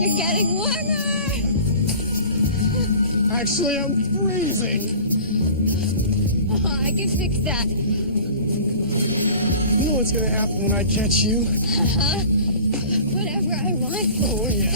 You're getting warmer! Actually, I'm freezing. Oh, I can fix that. You know what's gonna happen when I catch you? Whatever I want. Oh, yeah.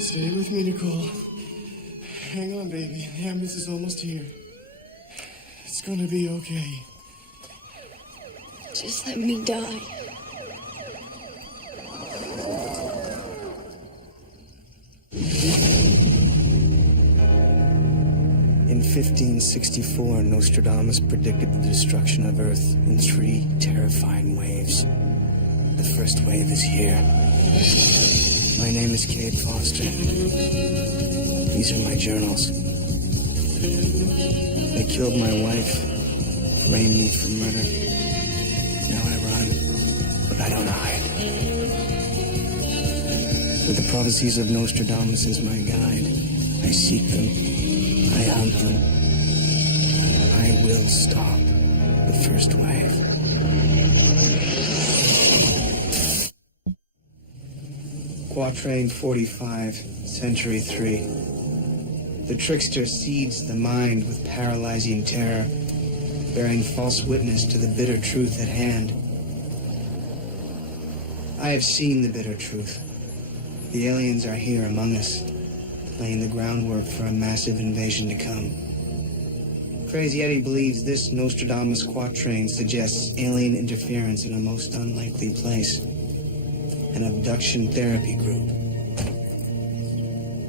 Stay with me, Nicole. Hang on, baby. The ambulance is almost here. It's gonna be okay. Just let me die. In 1564, Nostradamus predicted the destruction of Earth in 3 terrifying waves. The first wave is here. My name is Cade Foster. These are my journals. They killed my wife, framed me for murder. Now I run, but I don't hide. With the prophecies of Nostradamus as my guide, I seek them, I hunt them. I will stop the first wave. Quatrain 45, Century 3. The trickster seeds the mind with paralyzing terror, bearing false witness to the bitter truth at hand. I have seen the bitter truth. The aliens are here among us, laying the groundwork for a massive invasion to come. Crazy Eddie believes this Nostradamus quatrain suggests alien interference in a most unlikely place. An abduction therapy group.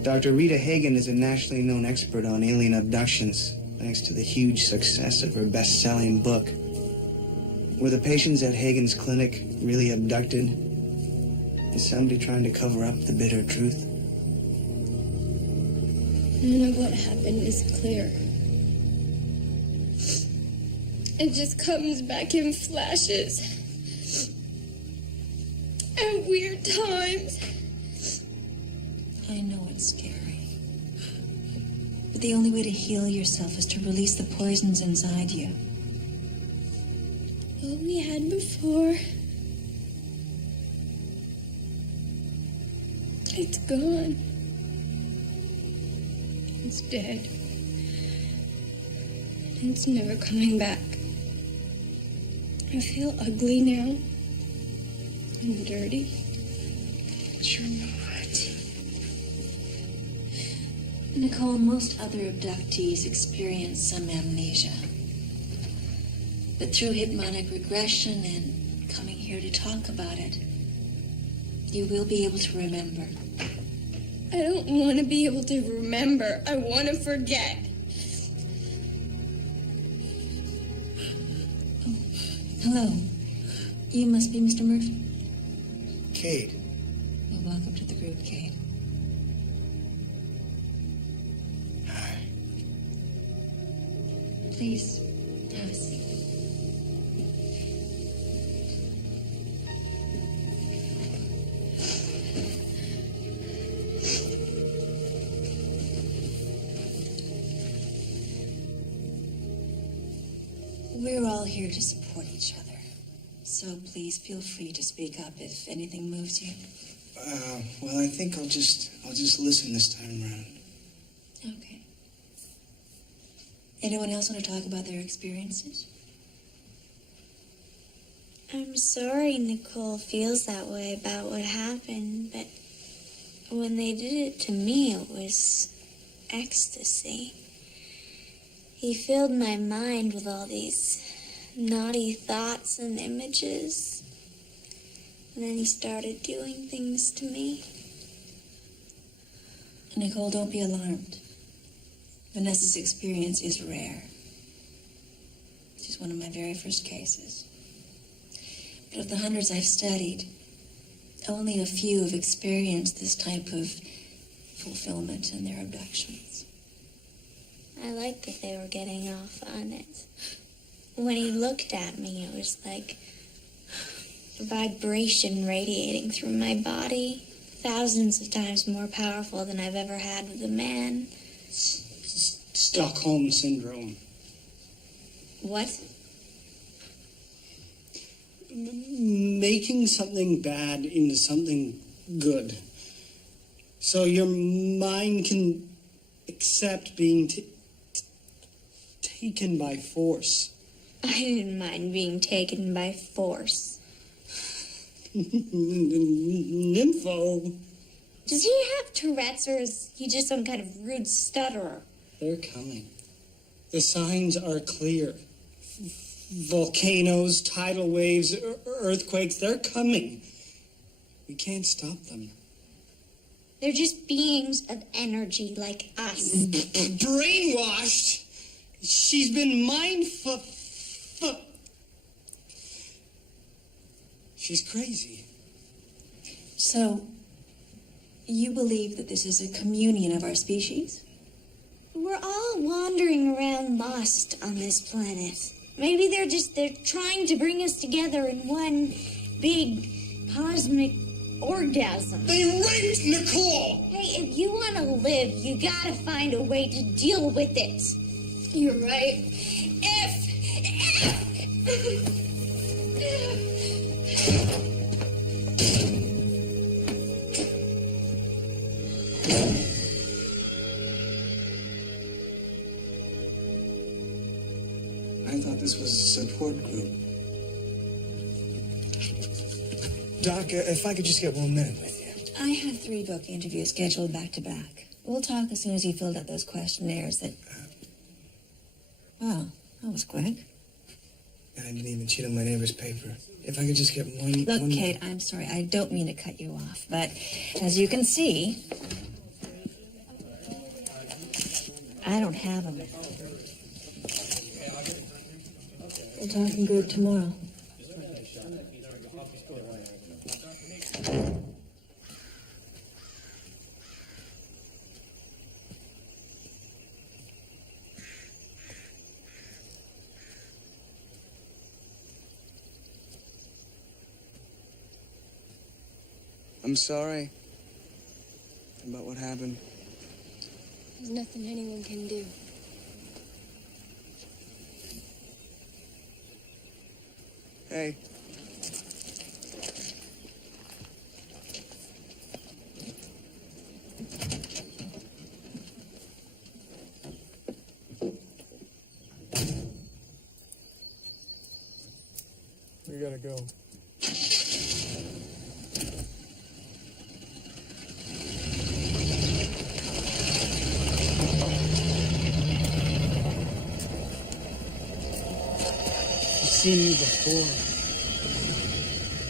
Dr. Rita Hagen is a nationally known expert on alien abductions, thanks to the huge success of her best-selling book. Were the patients at Hagen's clinic really abducted? Is somebody trying to cover up the bitter truth? None of what happened is clear. It just comes back in flashes. At weird times. I know it's scary. But the only way to heal yourself is to release the poisons inside you. What we had before. It's gone. It's dead. It's never coming back. I feel ugly now. And dirty. But you're not. Nicole, most other abductees experience some amnesia. But through hypnotic regression and coming here to talk about it, you will be able to remember. I don't want to be able to remember. I want to forget. Oh, hello. You must be Mr. Murphy. Kate. Well, welcome to the group, Kate. Hi. Please, have a seat. We're all here to support each other. So please feel free to speak up if anything moves you. Well, I think I'll just listen this time around. Okay. Anyone else want to talk about their experiences? I'm sorry Nicole feels that way about what happened, but when they did it to me, it was ecstasy. He filled my mind with all these naughty thoughts and images. And then he started doing things to me. Nicole, don't be alarmed. Vanessa's experience is rare. She's one of my very first cases. But of the hundreds I've studied, only a few have experienced this type of fulfillment in their abductions. I liked that they were getting off on it. When he looked at me, it was like a vibration radiating through my body, thousands of times more powerful than I've ever had with a man. Stockholm Syndrome. What? Making something bad into something good. So your mind can accept being taken by force. I didn't mind being taken by force. Nympho. Does he have Tourette's or is he just some kind of rude stutterer? They're coming. The signs are clear. Volcanoes, tidal waves, earthquakes, they're coming. We can't stop them. They're just beings of energy like us. Brainwashed? She's been She's crazy. So, you believe that this is a communion of our species? We're all wandering around lost on this planet. Maybe they're trying to bring us together in one big cosmic orgasm. They raped Nicole! Hey, if you want to live, you gotta find a way to deal with it. You're right. I thought this was a support group. Doc, if I could just get 1 minute with you. I have 3 book interviews scheduled back to back. We'll talk as soon as you filled out those questionnaires that... Wow, that was quick. I didn't even cheat on my neighbor's paper. If I could just get one... Look, one... Kate, I'm sorry. I don't mean to cut you off, but as you can see, I don't have them. We'll talk in group tomorrow. I'm sorry about what happened. There's nothing anyone can do. Hey. We gotta go. You've seen me before.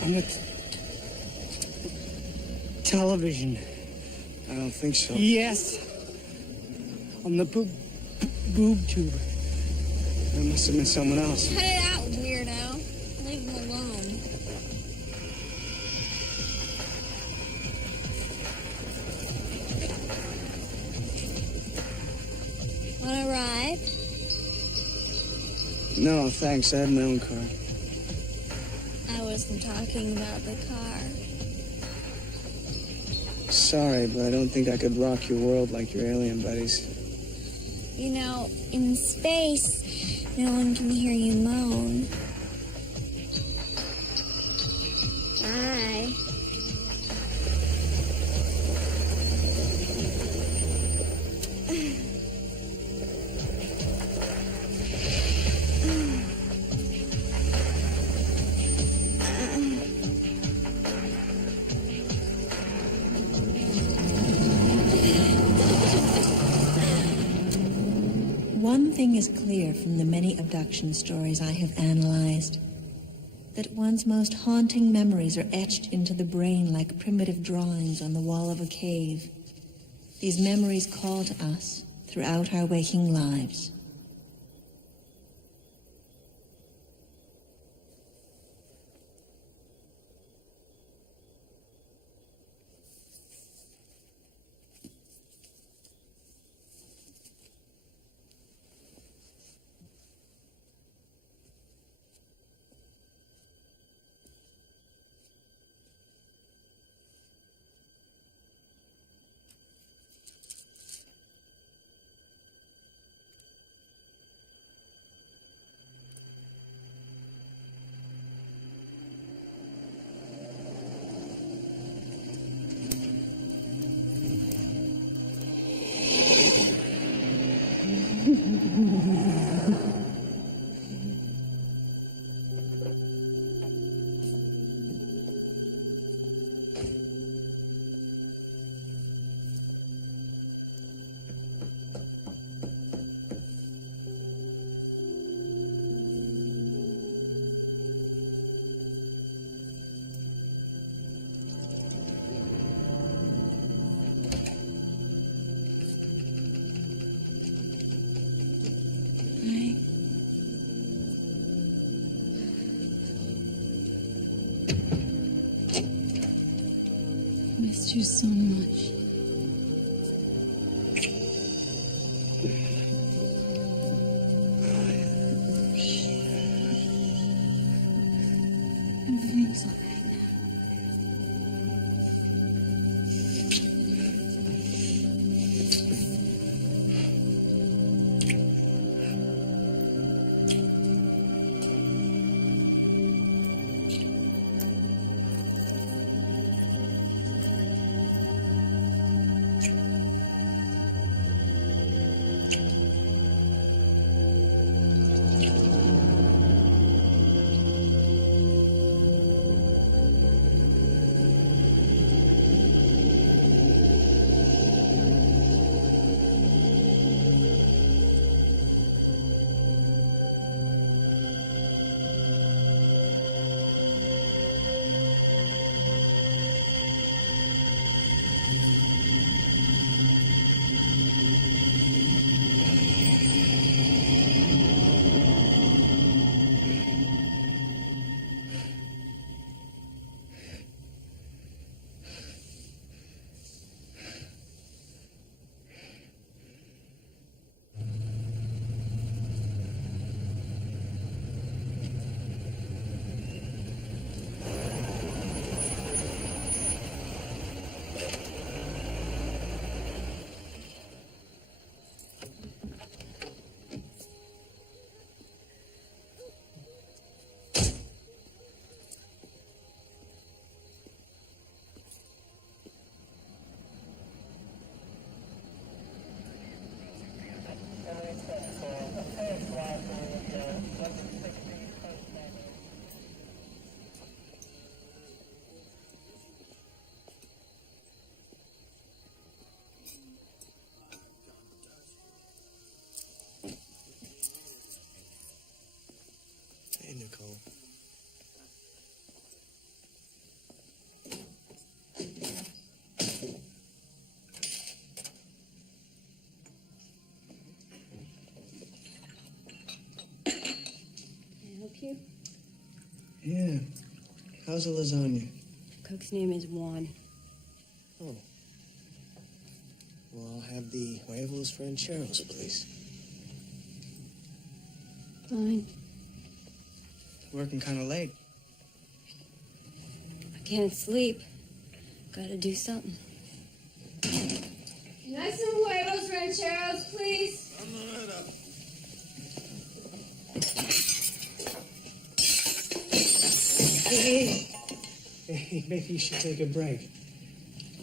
On the television. I don't think so. Yes. On the boob tube. That must have been someone else. Cut it out, weirdo. Leave him alone. Want to ride? No, thanks. I have my own car. I wasn't talking about the car. Sorry, but I don't think I could rock your world like your alien buddies. You know, in space, no one can hear you moan. Bye. One thing is clear from the many abduction stories I have analyzed, that one's most haunting memories are etched into the brain like primitive drawings on the wall of a cave. These memories call to us throughout our waking lives. Missed you so much. Everything's all right now. Yeah. How's the lasagna? Cook's name is Juan. Oh. Well, I'll have the huevos rancheros, please. Fine. Working kind of late. I can't sleep. Gotta do something. Can I have some huevos rancheros, please? Hey, maybe you should take a break.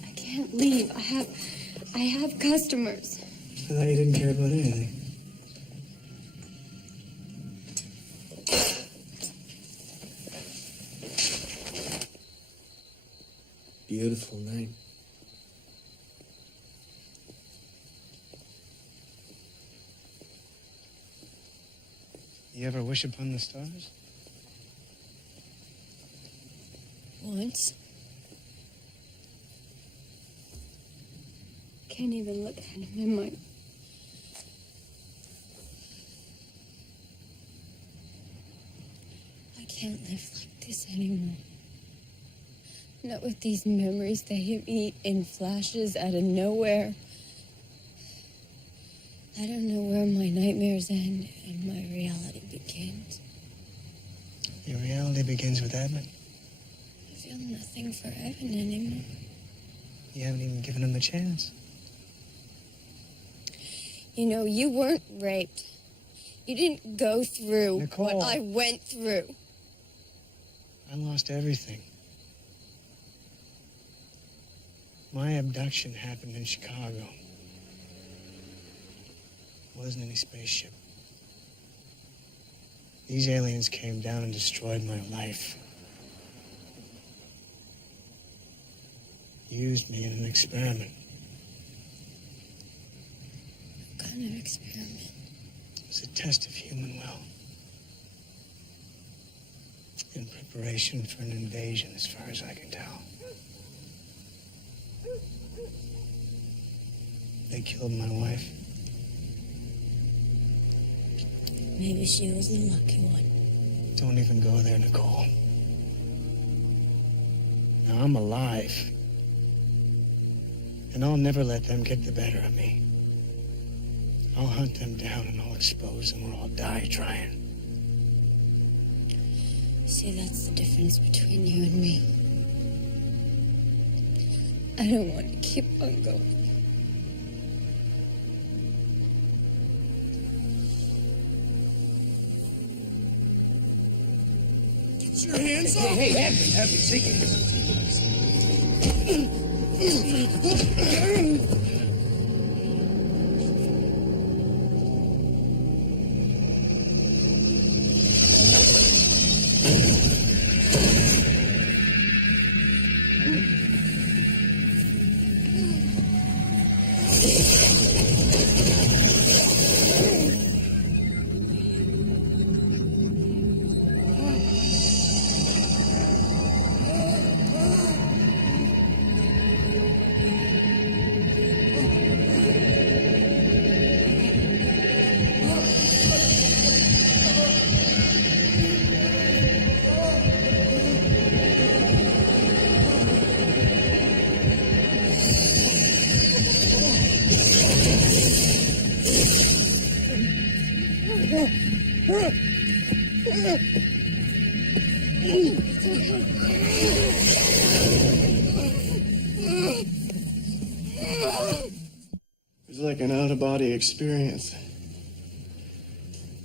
I can't leave. I have customers. I thought you didn't care about anything. Beautiful night. You ever wish upon the stars? Once. Can't even look at him in my... I can't live like this anymore. Not with these memories that hit me in flashes out of nowhere. I don't know where my nightmares end and my reality begins. Your reality begins with Edmund. I feel nothing for Evan anymore. You haven't even given him a chance. You know, you weren't raped. You didn't go through Nicole. what I went through. I lost everything. My abduction happened in Chicago. Wasn't any spaceship. These aliens came down and destroyed my life. Used me in an experiment. What kind of experiment? It was a test of human will. In preparation for an invasion, as far as I can tell. They killed my wife. Maybe she was the lucky one. Don't even go there, Nicole. Now, I'm alive. And I'll never let them get the better of me. I'll hunt them down and I'll expose them or I'll die trying. See, that's the difference between you and me. I don't want to keep on going. Get your hands off! Hey, Evan, take it. It was like an out-of-body experience.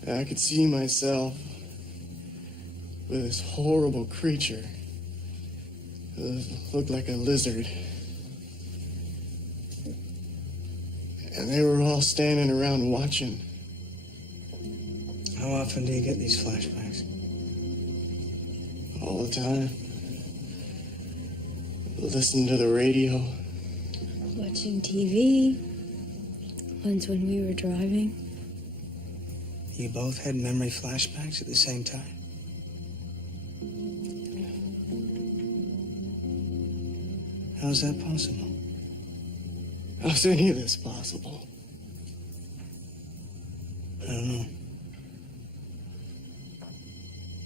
I could see myself with this horrible creature. It looked like a lizard. And they were all standing around watching. How often do you get these flashbacks? All the time. Listen to the radio. Watching TV. Once when we were driving. You both had memory flashbacks at the same time? How's that possible? How's any of this possible? I don't know.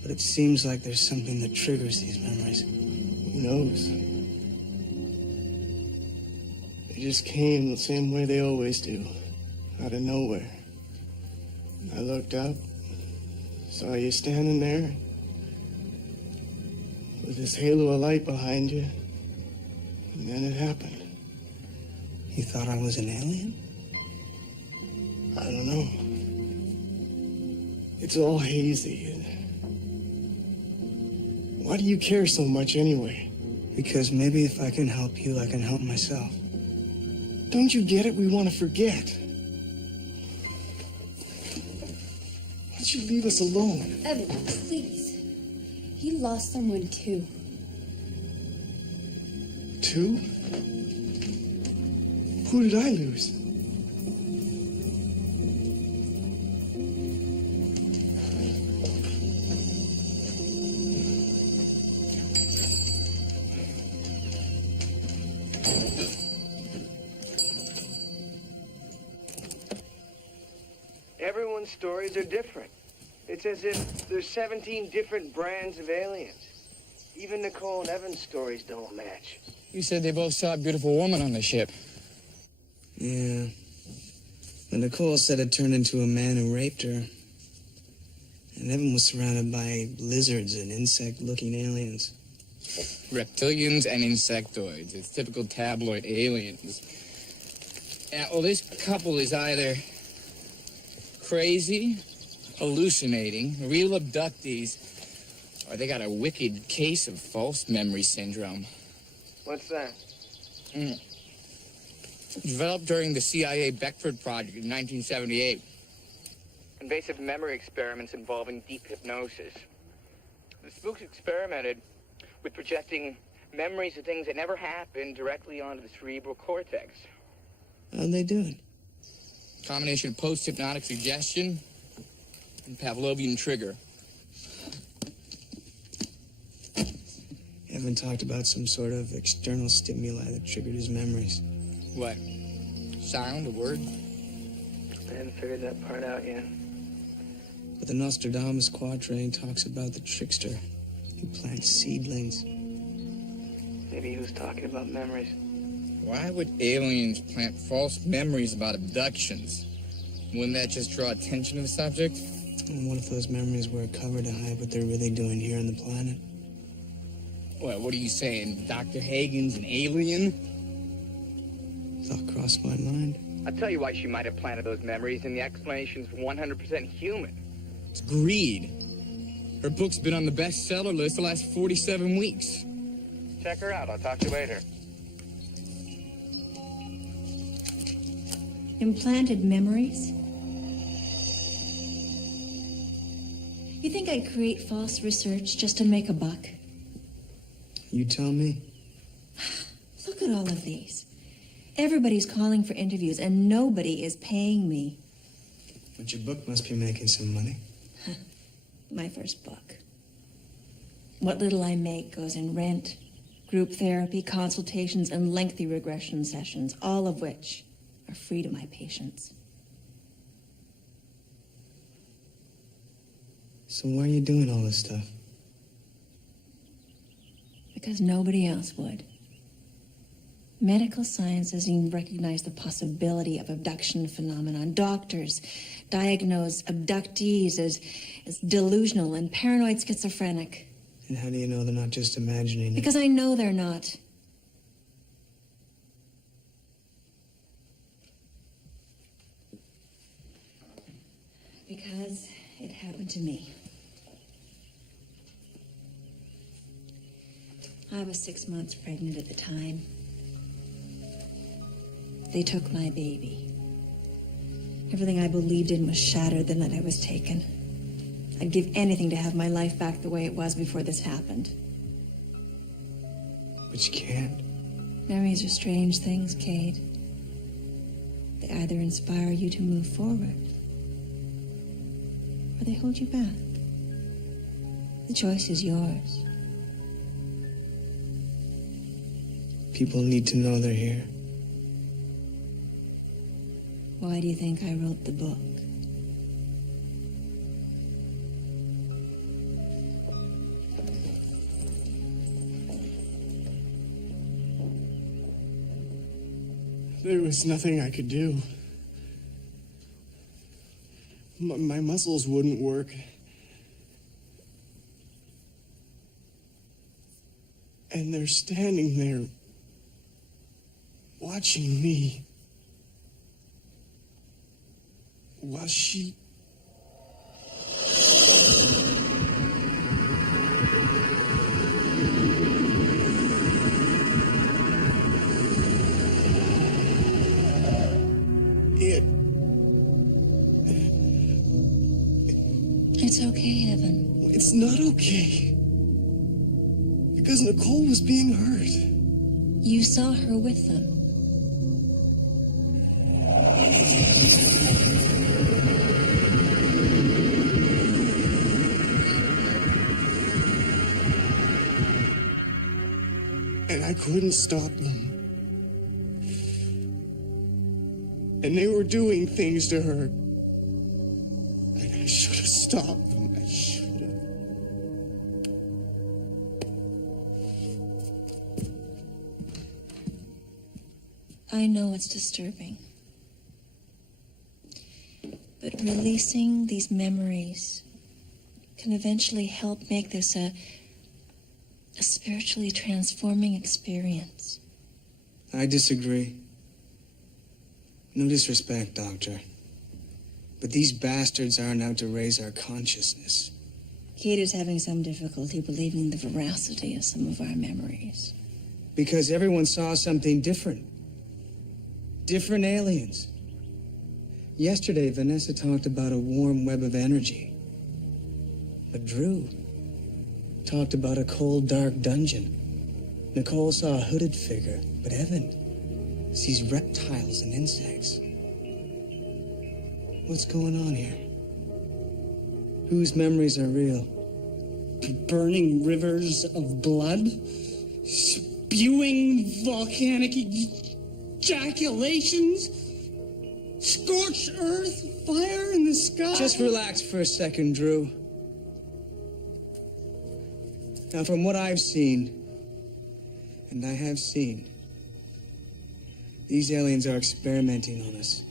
But it seems like there's something that triggers these memories. Who knows? They just came the same way they always do, out of nowhere. I looked up, saw you standing there, with this halo of light behind you, and then it happened. You thought I was an alien? I don't know. It's all hazy. Why do you care so much anyway? Because maybe if I can help you, I can help myself. Don't you get it? We want to forget. Why don't you leave us alone? Evan, please. He lost someone too. Two? Who did I lose? Everyone's stories are different. It's as if there's 17 different brands of aliens. Even Nicole and Evan's stories don't match. You said they both saw a beautiful woman on the ship. Yeah. But Nicole said it turned into a man who raped her. And Evan was surrounded by lizards and insect-looking aliens. Reptilians and insectoids. It's typical tabloid aliens. Yeah, well, this couple is either crazy, hallucinating, real abductees, or they got a wicked case of false memory syndrome. What's that? Developed during the CIA Beckford Project in 1978. Invasive memory experiments involving deep hypnosis. The spooks experimented with projecting memories of things that never happened directly onto the cerebral cortex. How'd they do it? Combination of post-hypnotic suggestion and Pavlovian trigger. Evan talked about some sort of external stimuli that triggered his memories. What? Sound, a word? I haven't figured that part out yet. But the Nostradamus quatrain talks about the trickster who plants seedlings. Maybe he was talking about memories. Why would aliens plant false memories about abductions? Wouldn't that just draw attention to the subject? And what if those memories were a cover to hide what they're really doing here on the planet? What are you saying? Dr. Hagen's an alien? Thought crossed my mind. I'll tell you why she might have planted those memories, and the explanation's 100% human. It's greed. Her book's been on the bestseller list the last 47 weeks. Check her out. I'll talk to you later. Implanted memories? You think I create false research just to make a buck? You tell me. Look at all of these. Everybody's calling for interviews, and nobody is paying me. But your book must be making some money. My first book. What little I make goes in rent, group therapy, consultations, and lengthy regression sessions, all of which are free to my patients. So why are you doing all this stuff? Because nobody else would. Medical science doesn't even recognize the possibility of abduction phenomenon. Doctors diagnose abductees as delusional and paranoid schizophrenic. And how do you know they're not just imagining it? Because I know they're not. Because it happened to me. I was 6 months pregnant at the time. They took my baby. Everything I believed in was shattered the night I was taken. I'd give anything to have my life back the way it was before this happened. But you can't. Memories are strange things, Cade. They either inspire you to move forward, or they hold you back. The choice is yours. People need to know they're here. Why do you think I wrote the book? There was nothing I could do. My muscles wouldn't work. And they're standing there, watching me, while she... It's okay, Evan. It's not okay. Because Nicole was being hurt. You saw her with them. And I couldn't stop them. And they were doing things to her. And I should have stopped them. I should have. I know it's disturbing. But releasing these memories can eventually help make this a spiritually transforming experience. I disagree. No disrespect, Doctor. But these bastards aren't out to raise our consciousness. Kate is having some difficulty believing the veracity of some of our memories. Because everyone saw something different. Different aliens. Yesterday, Vanessa talked about a warm web of energy. But Drew talked about a cold, dark dungeon. Nicole saw a hooded figure, but Evan sees reptiles and insects. What's going on here? Whose memories are real? Burning rivers of blood? Spewing volcanic ejaculations? Scorched earth? Fire in the sky? Just relax for a second, Drew. Now, from what I've seen, and I have seen, these aliens are experimenting on us,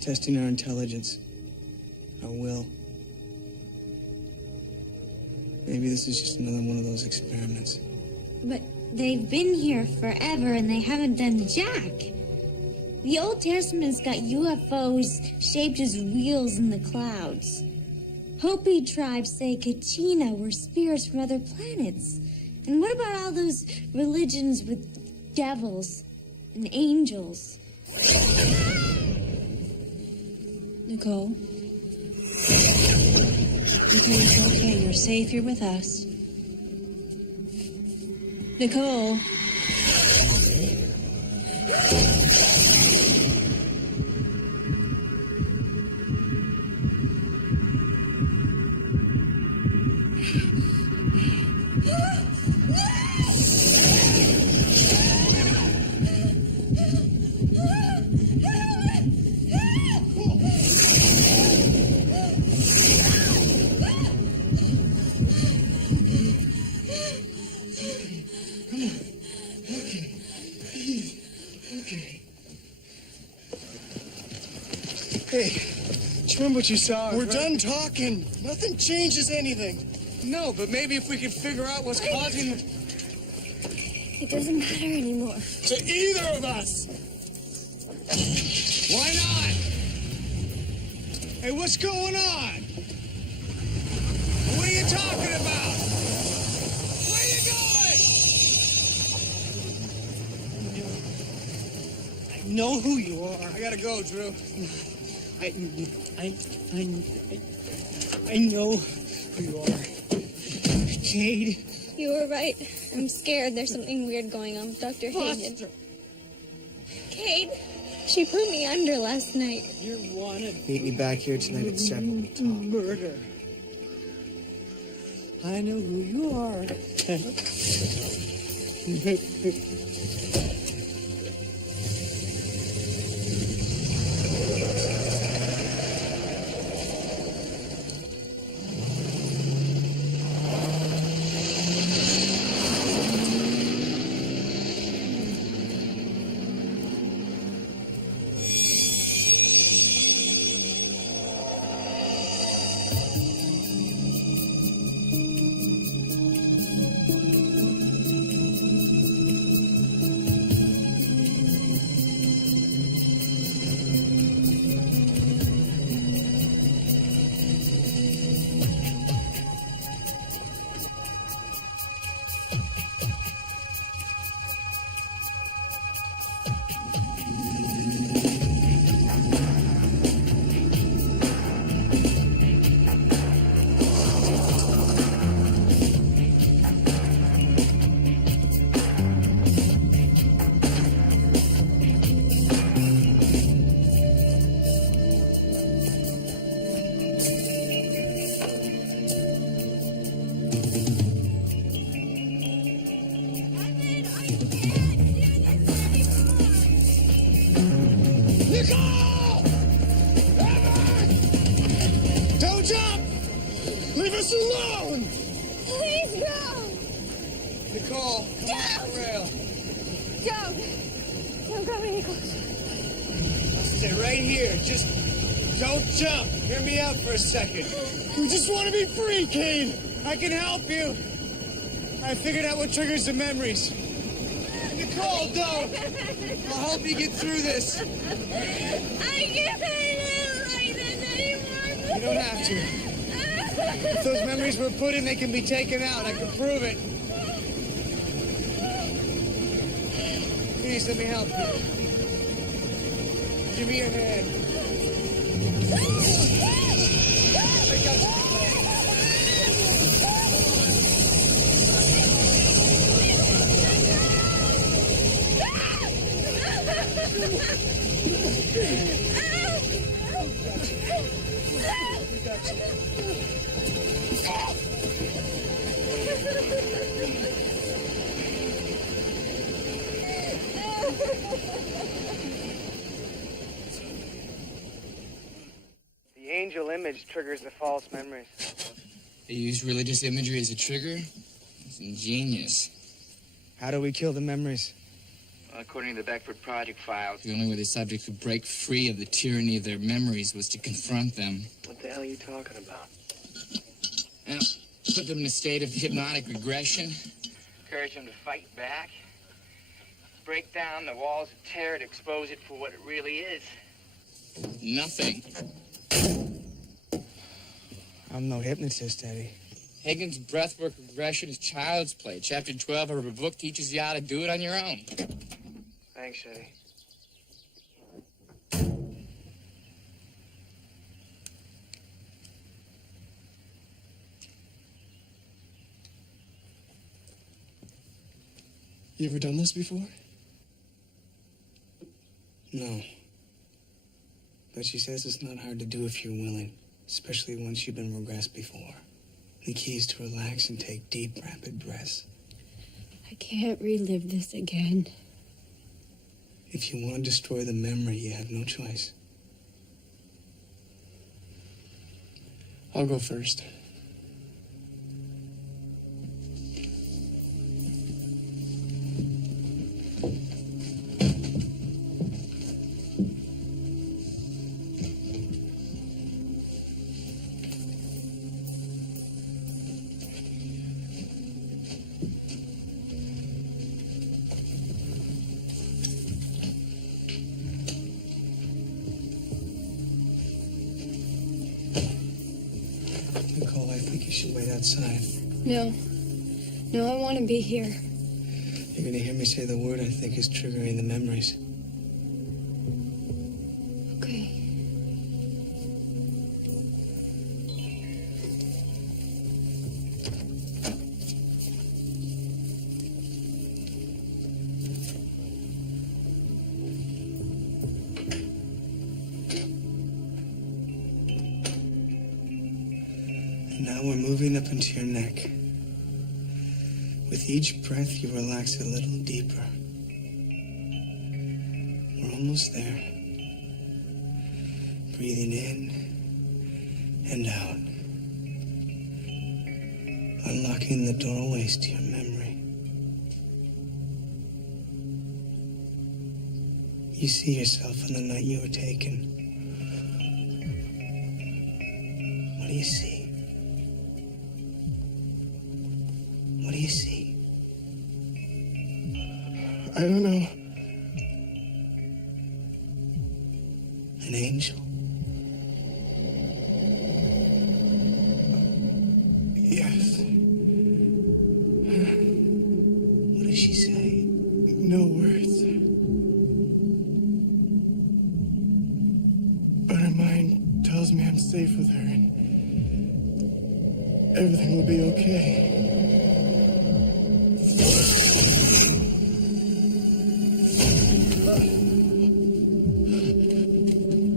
testing our intelligence, our will. Maybe this is just another one of those experiments. But they've been here forever and they haven't done jack. The Old Testament's got UFOs shaped as wheels in the clouds. Hopi tribes say Kachina were spirits from other planets. And what about all those religions with devils and angels? Nicole? Nicole, it's okay. You're safe here with us. Nicole? Hey, do you remember what you saw? We're done talking. Nothing changes anything. No, but maybe if we could figure out what's causing the... It doesn't matter anymore. To either of us. Why not? Hey, what's going on? What are you talking about? Where are you going? I know who you are. I gotta go, Drew. I know who you are. Cade. You were right. I'm scared. There's something weird going on with Dr. Hagen. Foster. Cade, she put me under last night. You're wanted. Meet me back here tonight at 7. We'll talk. Murder. I know who you are. us alone! Please go! Nicole, come off the rail. Don't go any closer. Stay right here. Just don't jump. Hear me out for a second. We just want to be free, Kane. I can help you. I figured out what triggers the memories. Nicole, don't. I'll help you get through this. I can't live like this anymore. You don't have to. If those memories were put in, they can be taken out. I can prove it. Please, let me help you. Give me your hand. I got you. The angel image triggers the false memories. They use religious imagery as a trigger? It's ingenious. How do we kill the memories? Well, according to the Beckford Project files, the only way the subjects would break free of the tyranny of their memories was to confront them. What the hell are you talking about? Now, put them in a state of hypnotic regression, encourage them to fight back, break down the walls of terror to expose it for what it really is. Nothing. I'm no hypnotist, Eddie. Hagen's breathwork regression is child's play. Chapter 12 of her book teaches you how to do it on your own. Thanks, Eddie. You ever done this before? No. But she says it's not hard to do if you're willing, especially once you've been regressed before. The key is to relax and take deep, rapid breaths. I can't relive this again. If you want to destroy the memory, you have no choice. I'll go first. Nicole, I think you should wait outside. No, I want to be here. You're going to hear me say the word I think is triggering the memories. Okay. And now we're moving up into your neck. With each breath, you relax a little deeper. We're almost there. Breathing in and out. Unlocking the doorways to your memory. You see yourself on the night you were taken. What do you see? What do you see? I don't know. An angel? Yes. What does she say? No words. But her mind tells me I'm safe with her and everything will be okay.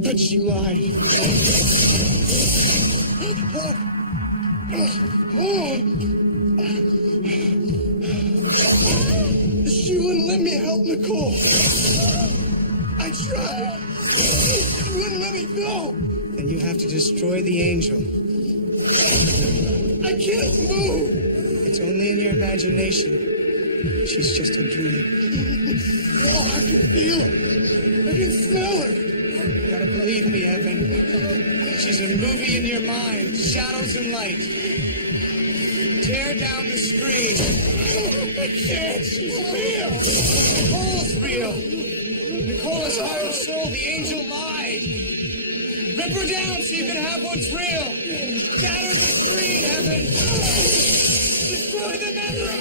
But she lied. She wouldn't let me help Nicole. I tried. She wouldn't let me go. Then you have to destroy the angel. I can't move! It's only in your imagination. She's just a dream. Oh, I can feel her. I can smell her. You gotta believe me, Evan. She's a movie in your mind. Shadows and light. Tear down the screen. I can't. She's real. Nicole's real. Nicola's heart and soul. The angel lied. Rip her down so you can have what's real. Shatter the screen, Evan. Destroy the memory.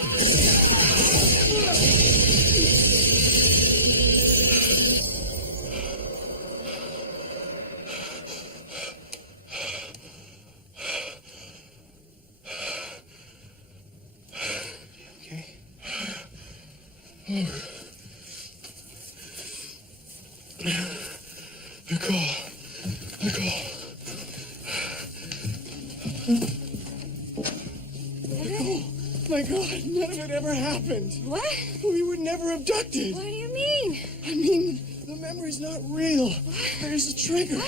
Okay. Nicole. My God, none of it ever happened. What? We were never abducted. What do you mean? I mean, the memory's not real. There's a trigger.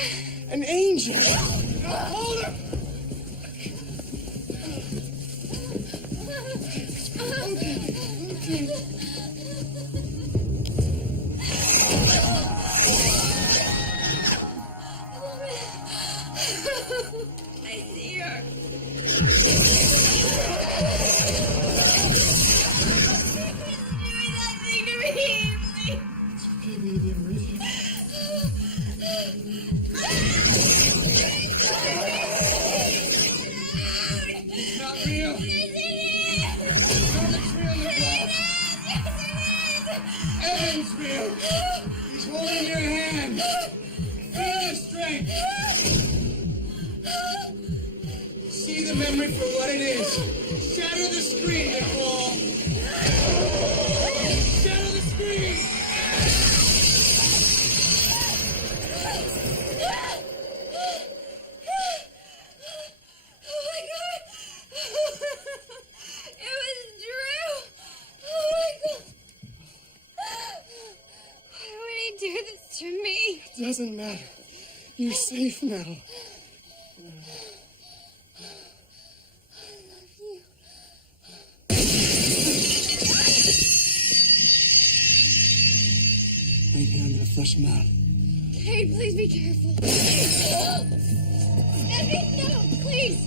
An angel. Hold her! Okay. I see her. It's not real. Evan's real. He's holding your hand. Feel the strength. See the memory for what it is. Shatter the screen, Nicole. Shatter the screen. Oh my God! It was Drew! Oh my God! Why would he do this to me? It doesn't matter. You're safe now. Wait here, I'm gonna flush him out. Kate, please be careful. Evan, no, please.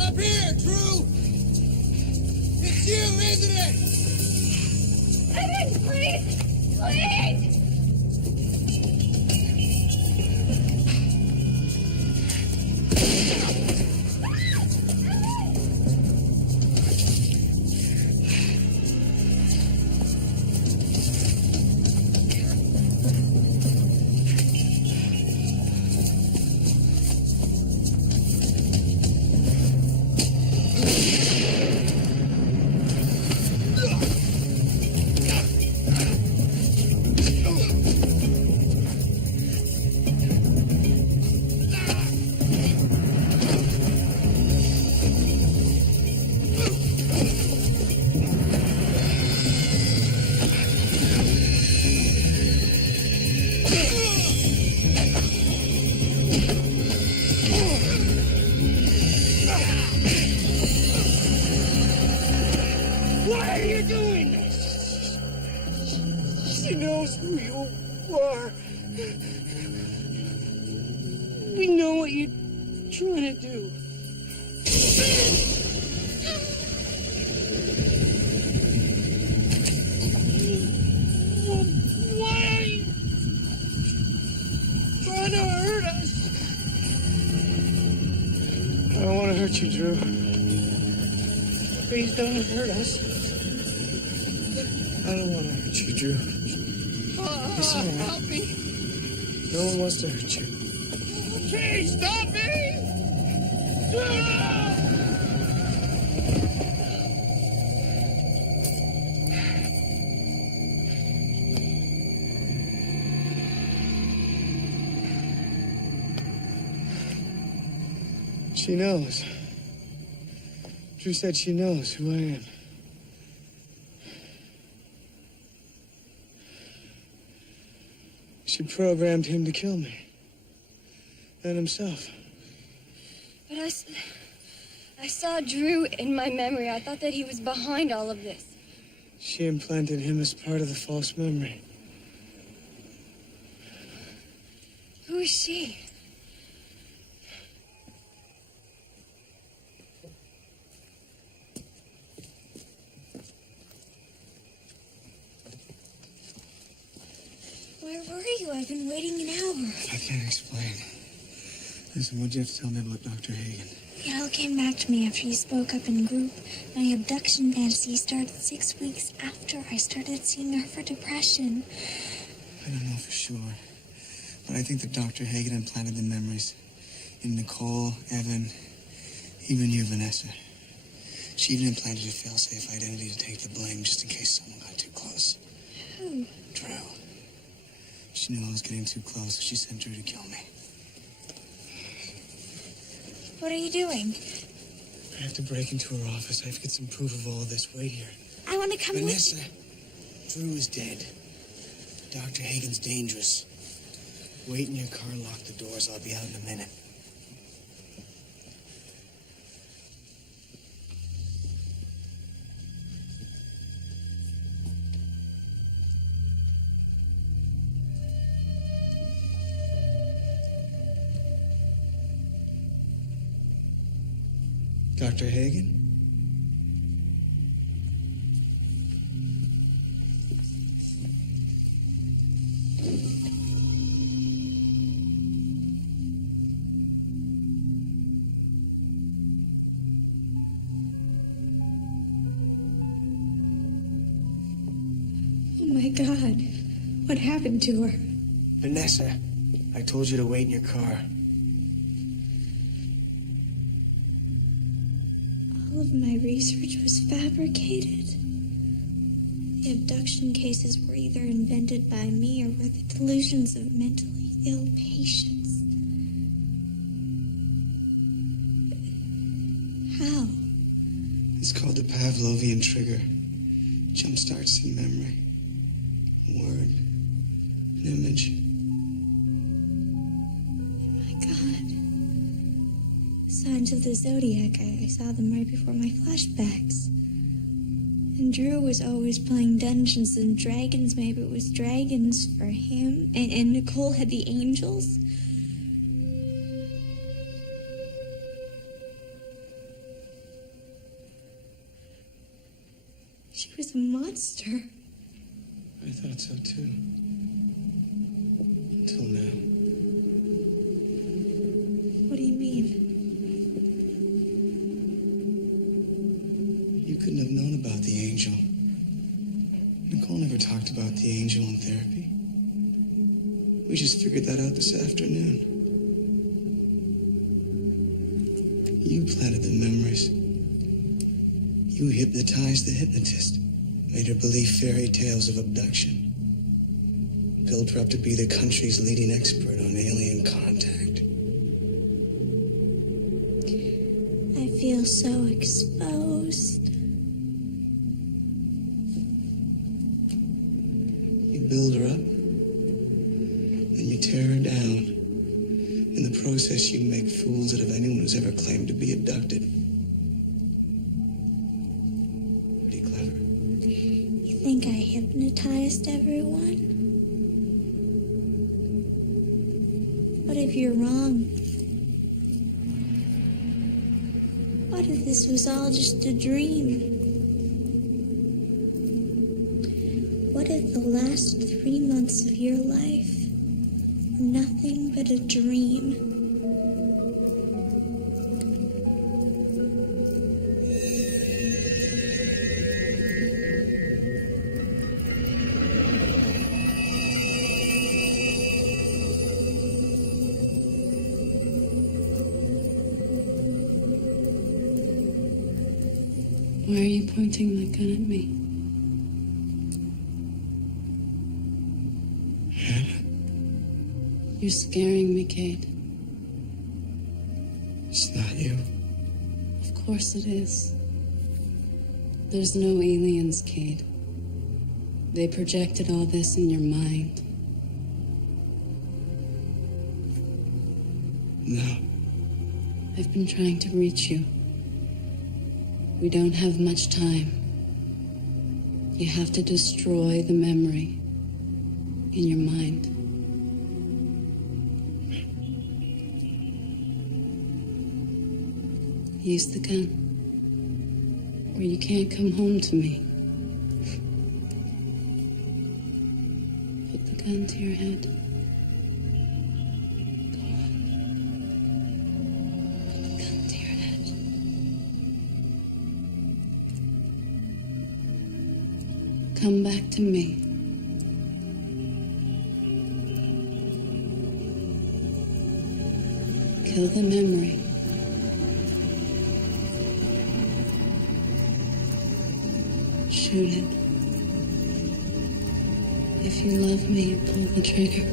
Up here, Drew! It's you, isn't it? Evan, please! Please! Why are you doing this? She knows who you are. We know what you're trying to do. Why are you trying to hurt us? I don't want to hurt you, Drew. Please don't hurt us. I don't want to hurt you, Drew. It's all right. Help me. No one wants to hurt you. Okay, stop me! She knows. Drew said she knows who I am. She programmed him to kill me. And himself. But I saw Drew in my memory. I thought that he was behind all of this. She implanted him as part of the false memory. Who is she? Where were you? I've been waiting an hour. I can't explain. Listen, what'd you have to tell me about Dr. Hagen? It all came back to me after you spoke up in group. My abduction fantasy started 6 weeks after I started seeing her for depression. I don't know for sure, but I think that Dr. Hagen implanted the memories in Nicole, Evan, even you, Vanessa. She even implanted a fail-safe identity to take the blame just in case someone got too close. Who? Drew. She knew I was getting too close, so she sent Drew to kill me. What are you doing? I have to break into her office. I have to get some proof of all of this. Wait here. I want to come Vanessa, with Drew is dead. Dr. Hagen's dangerous. Wait in your car, lock the doors. I'll be out in a minute. Dr. Hagen? Oh my God. What happened to her? Vanessa, I told you to wait in your car. All of my research was fabricated. The abduction cases were either invented by me or were the delusions of mentally ill patients. How? It's called the Pavlovian trigger. Jumpstarts the memory. A word. An image. My God. Signs of the Zodiac. I saw them right before my flashbacks. And Drew was always playing Dungeons and Dragons. Maybe it was dragons for him. And Nicole had the angels. She was a monster. I thought so too. Until now. What do you mean? You couldn't have known about the angel. Nicole never talked about the angel in therapy. We just figured that out this afternoon. You planted the memories. You hypnotized the hypnotist. Made her believe fairy tales of abduction. Built her up to be the country's leading expert on alien contact. I feel so exposed. You build her up, then you tear her down. In the process, you make fools out of anyone who's ever claimed to be abducted. Pretty clever. You think I hypnotized everyone? What if you're wrong? What if this was all just a dream? What if the last 3 months of your life were nothing but a dream? Why are you pointing that gun at me? You're scaring me, Kate. It's not you. Of course it is. There's no aliens, Cade. They projected all this in your mind. No. I've been trying to reach you. We don't have much time. You have to destroy the memory in your mind. Use the gun, or you can't come home to me. Put the gun to your head. Go on. Put the gun to your head. Come back to me. Kill the memory. Shoot it. If you love me, pull the trigger.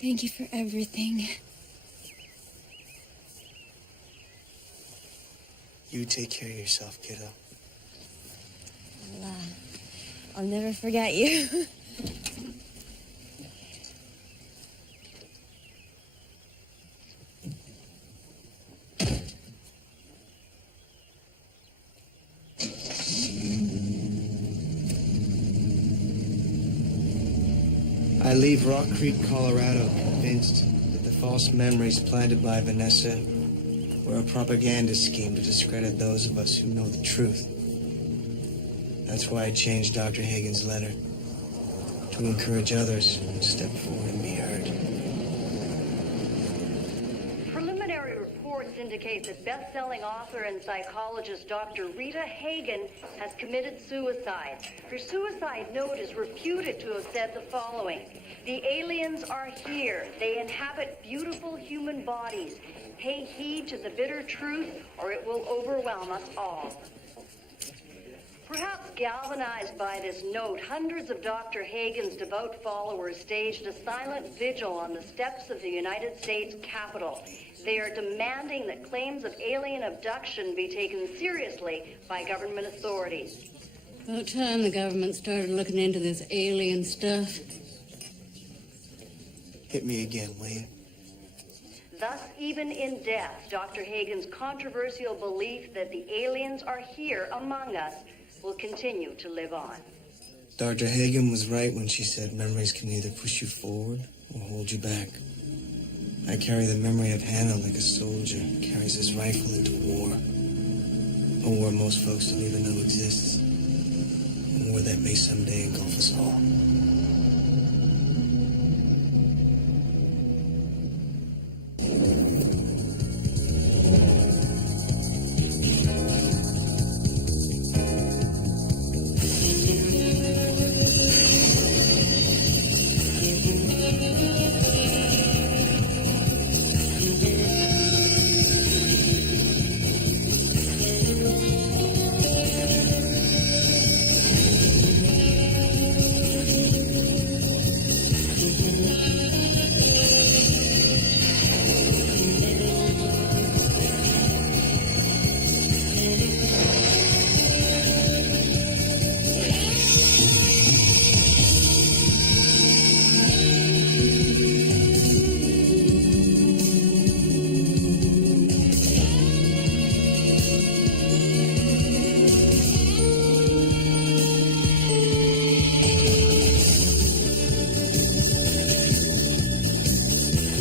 Thank you for everything. You take care of yourself, kiddo. I'll never forget you. I leave Rock Creek, Colorado, convinced that the false memories planted by Vanessa were a propaganda scheme to discredit those of us who know the truth. That's why I changed Dr. Hagen's letter, to encourage others to step forward and be heard. Preliminary reports indicate that best-selling author and psychologist Dr. Rita Hagen has committed suicide. Her suicide note is reputed to have said the following: "The aliens are here. They inhabit beautiful human bodies. Pay heed to the bitter truth, or it will overwhelm us all." Perhaps galvanized by this note, hundreds of Dr. Hagen's devout followers staged a silent vigil on the steps of the United States Capitol. They are demanding that claims of alien abduction be taken seriously by government authorities. About time the government started looking into this alien stuff. Hit me again, will you? Thus, even in death, Dr. Hagen's controversial belief that the aliens are here among us will continue to live on. Dr. Hagen was right when she said memories can either push you forward or hold you back. I carry the memory of Hannah like a soldier carries his rifle into war. A war most folks don't even know exists. A war that may someday engulf us all.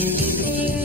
Thank you.